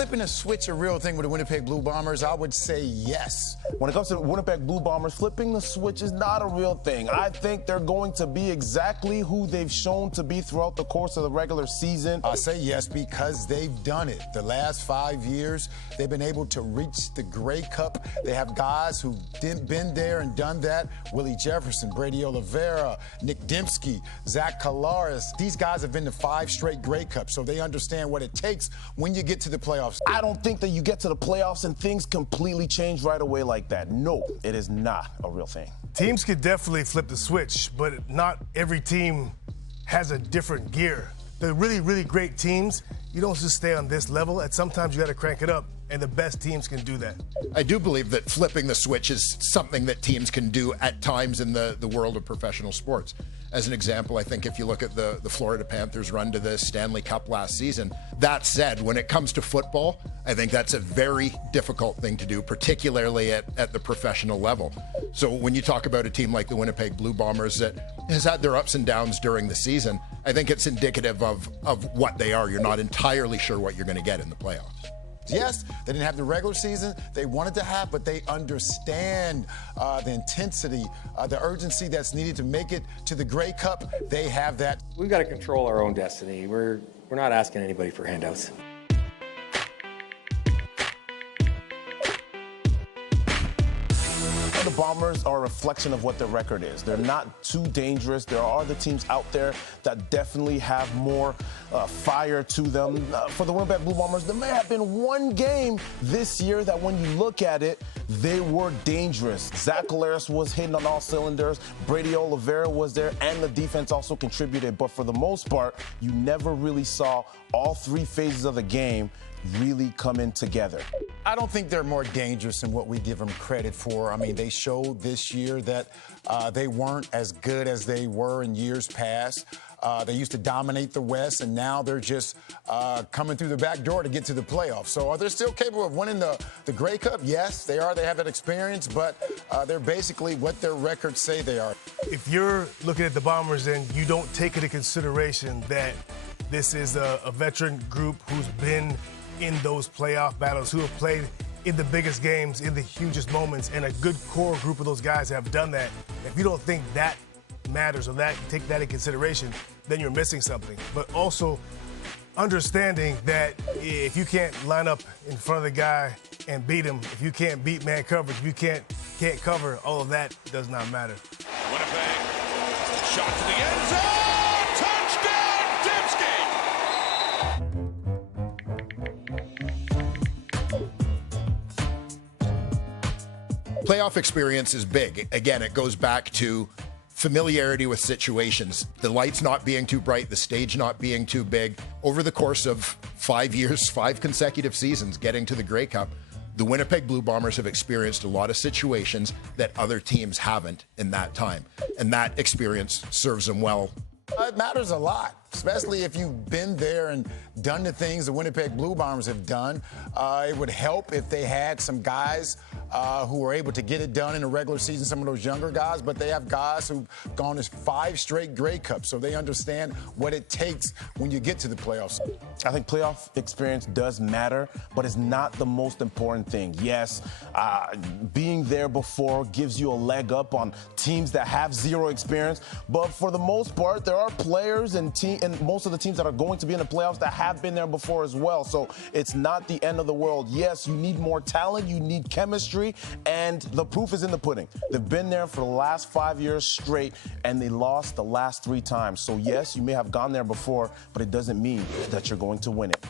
flipping a switch a real thing with the Winnipeg Blue Bombers? I would say yes. When it comes to the Winnipeg Blue Bombers, flipping the switch is not a real thing. I think they're going to be exactly who they've shown to be throughout the course of the regular season. I say yes because they've done it. The last 5 years, they've been able to reach the Grey Cup. They have guys who've been there and done that. Willie Jefferson, Brady Oliveira, Nick Dembski, Zach Collaros. These guys have been to 5 straight Grey Cups, so they understand what it takes when you get to the playoffs. I don't think that you get to the playoffs and things completely change right away like that. No, it is not a real thing. Teams could definitely flip the switch, but not every team has a different gear. The really, really great teams, you don't just stay on this level. And sometimes you got to crank it up, and the best teams can do that. I do believe that flipping the switch is something that teams can do at times in the world of professional sports. As an example, I think if you look at the Florida Panthers' run to the Stanley Cup last season, that said, when it comes to football, I think that's a very difficult thing to do, particularly at the professional level. So when you talk about a team like the Winnipeg Blue Bombers that has had their ups and downs during the season, I think it's indicative of what they are. You're not entirely sure what you're going to get in the playoffs. Yes, they didn't have the regular season they wanted to have, but they understand the intensity, the urgency that's needed to make it to the Grey Cup. They have that. We've got to control our own destiny. We're not asking anybody for handouts. The Bombers are a reflection of what their record is. They're not too dangerous. There are other teams out there that definitely have more fire to them. For the Winnipeg Blue Bombers, there may have been one game this year that when you look at it, they were dangerous. Zach Collaros was hitting on all cylinders. Brady Oliveira was there, and the defense also contributed. But for the most part, you never really saw all 3 phases of the game really coming together. I don't think they're more dangerous than what we give them credit for. I mean, they showed this year that they weren't as good as they were in years past. They used to dominate the West, and now they're just coming through the back door to get to the playoffs. So are they still capable of winning the Grey Cup? Yes, they are. They have that experience, but they're basically what their records say they are. If you're looking at the Bombers and you don't take into consideration that this is a veteran group who's been in those playoff battles, who have played in the biggest games, in the hugest moments, and a good core group of those guys have done that. If you don't think that matters or that take that in consideration, then you're missing something. But also understanding that if you can't line up in front of the guy and beat him, if you can't beat man coverage, if you can't cover, all of that does not matter. Winnipeg, shot to the end zone. Playoff experience is big. Again, it goes back to familiarity with situations, the lights not being too bright, the stage not being too big. Over the course of 5 years, 5 consecutive seasons, getting to the Grey Cup, the Winnipeg Blue Bombers have experienced a lot of situations that other teams haven't in that time. And that experience serves them well. It matters a lot, especially if you've been there and done the things the Winnipeg Blue Bombers have done. It would help if they had some guys who were able to get it done in the regular season, some of those younger guys, but they have guys who've gone to 5 straight Grey Cups, so they understand what it takes when you get to the playoffs. I think playoff experience does matter, but it's not the most important thing. Yes, being there before gives you a leg up on teams that have 0 experience, but for the most part, there are players and most of the teams that are going to be in the playoffs that have been there before as well, so it's not the end of the world. Yes, you need more talent, you need chemistry, and the proof is in the pudding. They've been there for the last 5 years straight, and they lost the last 3 times. So yes, you may have gone there before, but it doesn't mean that you're going to win it.